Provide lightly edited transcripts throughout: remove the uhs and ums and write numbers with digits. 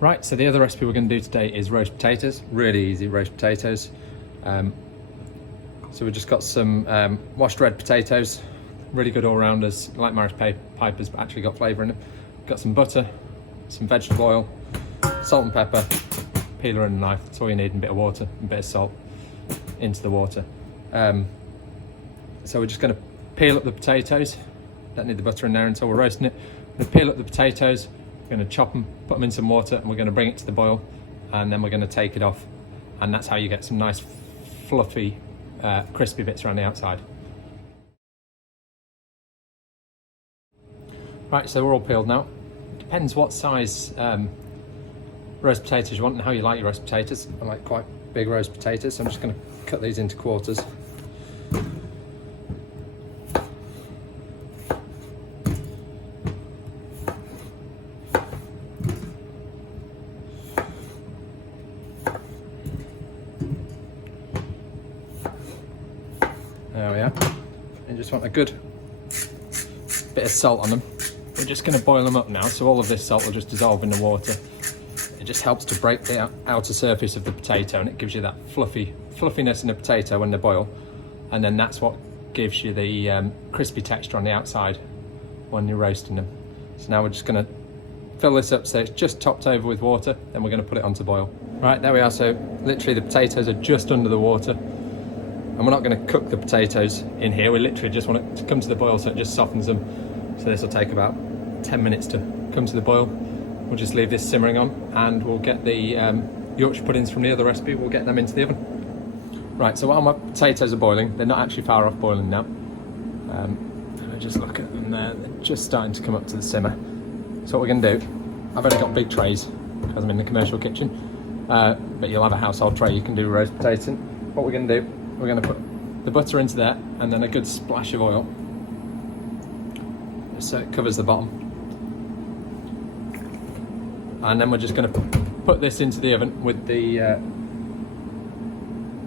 Right, so the other recipe we're going to do today is roast potatoes. Really easy roast potatoes. So we've just got some washed red potatoes, really good all-rounders, like Maris Pipers, but actually got flavour in them. Got some butter, some vegetable oil, salt and pepper, peeler and a knife. That's all you need, and a bit of water, and a bit of salt into the water. So we're just going to peel up the potatoes. Don't need the butter in there until we're roasting it. We're going to peel up the potatoes. We're going to chop them, put them in some water, and we're going to bring it to the boil, and then we're going to take it off, and that's how you get some nice fluffy crispy bits around the outside. Right, so we're all peeled now. Depends what size roast potatoes you want and how you like your roast potatoes. I like quite big roast potatoes, so I'm just going to cut these into quarters. There we are. You just want a good bit of salt on them. We're just going to boil them up now, so all of this salt will just dissolve in the water. It just helps to break the outer surface of the potato, and it gives you that fluffiness in the potato when they boil, and then that's what gives you the crispy texture on the outside when you're roasting them. So now we're just going to fill this up so it's just topped over with water, then we're going to put it on to boil. Right, there we are. So literally the potatoes are just under the water. And we're not going to cook the potatoes in here, we literally just want it to come to the boil so it just softens them. So this will take about 10 minutes to come to the boil. We'll just leave this simmering on, and we'll get the Yorkshire puddings from the other recipe, we'll get them into the oven. Right, so while my potatoes are boiling, they're not actually far off boiling now. I just look at them there, they're just starting to come up to the simmer. So what we're going to do, I've only got big trays because I'm in the commercial kitchen, but you'll have a household tray you can do roast potatoes in. What we're going to do, we're going to put the butter into there, and then a good splash of oil, so it covers the bottom. And then we're just going to put this into the oven with the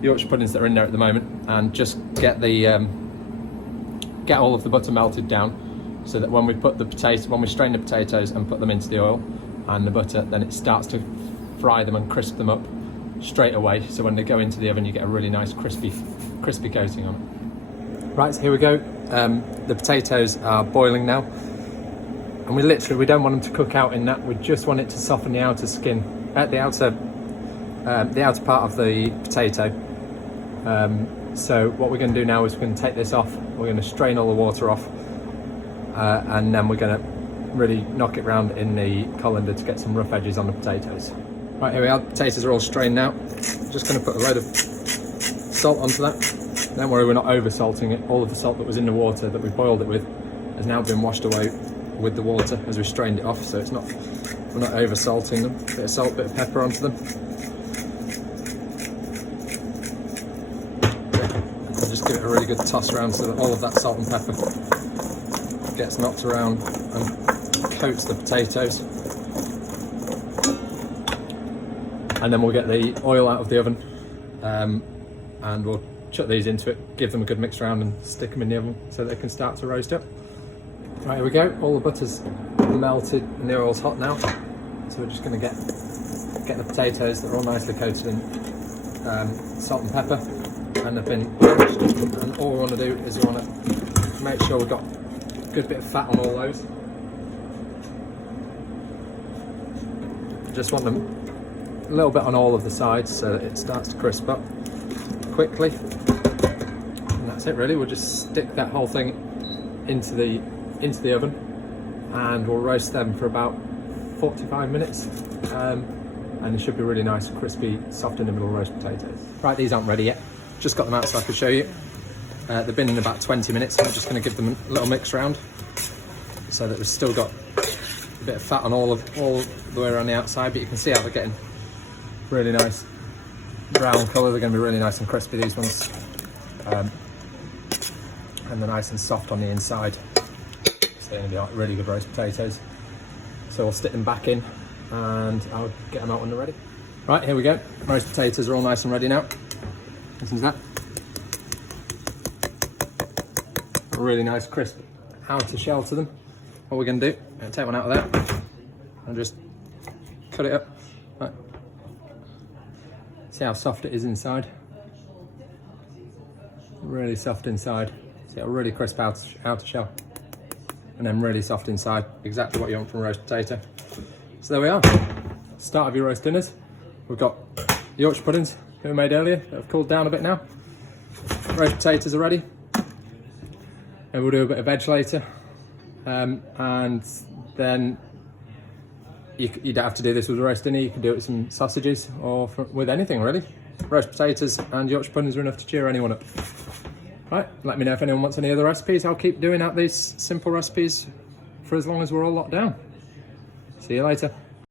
Yorkshire puddings that are in there at the moment, and just get all of the butter melted down, so that when we strain the potatoes and put them into the oil and the butter, then it starts to fry them and crisp them up straight away, so when they go into the oven you get a really nice crispy coating on it. Right, so here we go. The potatoes are boiling now, and we don't want them to cook out in that. We just want it to soften the outer skin, the outer part of the potato. So what we're going to do now is we're going to take this off. We're going to strain all the water off, and then we're going to really knock it round in the colander to get some rough edges on the potatoes. Right, here we are. The potatoes are all strained now. Just going to put a load of salt onto that. Don't worry, we're not over salting it. All of the salt that was in the water that we boiled it with has now been washed away with the water as we strained it off, so we're not over salting them. Bit of salt, bit of pepper onto them. And just give it a really good toss around so that all of that salt and pepper gets knocked around and coats the potatoes. And then we'll get the oil out of the oven, and we'll chuck these into it, give them a good mix around, and stick them in the oven so they can start to roast up. Right, here we go. All the butter's melted and the oil's hot now. So we're just going to get the potatoes that are all nicely coated in salt and pepper, and they've been poached. And all we want to do is we want to make sure we've got a good bit of fat on all those. Just want them a little bit on all of the sides so that it starts to crisp up quickly. And that's it really. We'll just stick that whole thing into the oven, and we'll roast them for about 45 minutes, and they should be really nice, crispy, soft in the middle roast potatoes. Right, these aren't ready yet. Just got them out so I could show you. They've been in about 20 minutes. I'm just going to give them a little mix round so that we've still got a bit of fat on all the way around the outside, but you can see how they're getting really nice brown colour. They're going to be really nice and crispy, these ones, and they're nice and soft on the inside. So they're going to be like really good roast potatoes. So we'll stick them back in, and I'll get them out when they're ready. Right, here we go. Roast potatoes are all nice and ready now. Listen to that. A really nice crisp outer shell to them. What we're going to do, I'm going to take one out of there and just cut it up. Right. See how soft it is inside? Really soft inside. See how really crisp outer shell. And then really soft inside. Exactly what you want from a roast potato. So there we are. Start of your roast dinners. We've got Yorkshire puddings that we made earlier that have cooled down a bit now. Roast potatoes are ready. And we'll do a bit of veg later. And then you don't have to do this with a roast dinner. You can do it with some sausages or with anything really. Roast potatoes and Yorkshire puddings are enough to cheer anyone up. Right, let me know if anyone wants any other recipes. I'll keep doing out these simple recipes for as long as we're all locked down. See you later.